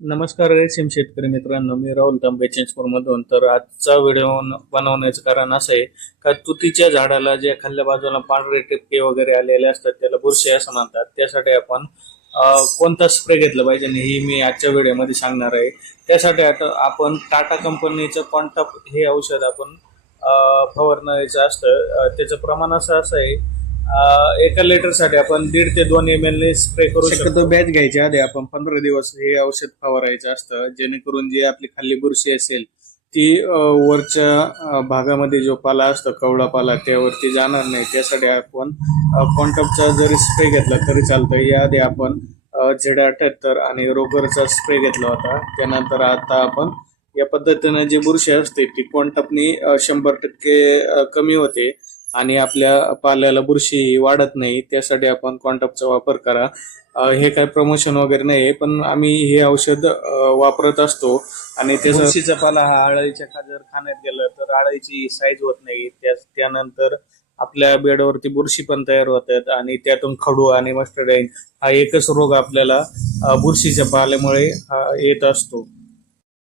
नमस्कार रेशीम शेतकरी मित्रांनो मी राहुल तांबे मधून तर आजचा व्हिडिओ बनवण्याचं कारण असं आहे का तुतीच्या झाडाला जे खाल्ल्या बाजूला पांढरे टिपके वगैरे आलेले असतात त्याला बुरशी असं म्हणतात. त्यासाठी आपण कोणता स्प्रे घेतला पाहिजे आणि ही मी आजच्या व्हिडिओमध्ये सांगणार आहे. त्यासाठी आता आपण टाटा कंपनीचं कॉन्टप हे औषध आपण फवारण्याचं असतं. त्याचं प्रमाण असं असं आहे एका लिटरसाठी आपण दीड ते दोन एम एल स्प्रे करू शकतो. बॅच घ्यायच्या आधी आपण पंधरा दिवस हे औषध फवारायचं असतं जेणेकरून जी आपली खाली बुरशी असेल ती वरच्या भागामध्ये जो पाला असतो कवळा पाला त्यावरती जाणार नाही. त्यासाठी आपण कॉन्टॉपचा जरी स्प्रे घेतला तरी चालतं याआधी आपण झेड अठ्याहत्तर आणि रोगरचा स्प्रे घेतला होता. त्यानंतर आता आपण या पद्धतीनं जी बुरशी असते ती कॉन्टॉपनी अं, शंभर टक्के कमी होते. आणि आपल्या पाल्याला बुरशी वाढत नाही त्यासाठी आपण कॉन्टॉपचा वापर करा. हे काय प्रमोशन वगैरे नाही पण आम्ही हे औषध वापरत असतो. आणि त्याचा बुरशीचा पाला हा आळळीच्या खा जर खाण्यात गेलं तर आळळीची साईज होत नाही. त्या त्यानंतर आपल्या बेडवरती बुरशी पण तयार होतात आणि त्यातून खडू आणि मस्टर्डाईन हा एकच रोग आपल्याला बुरशीच्या पाल्यामुळे हा येत असतो.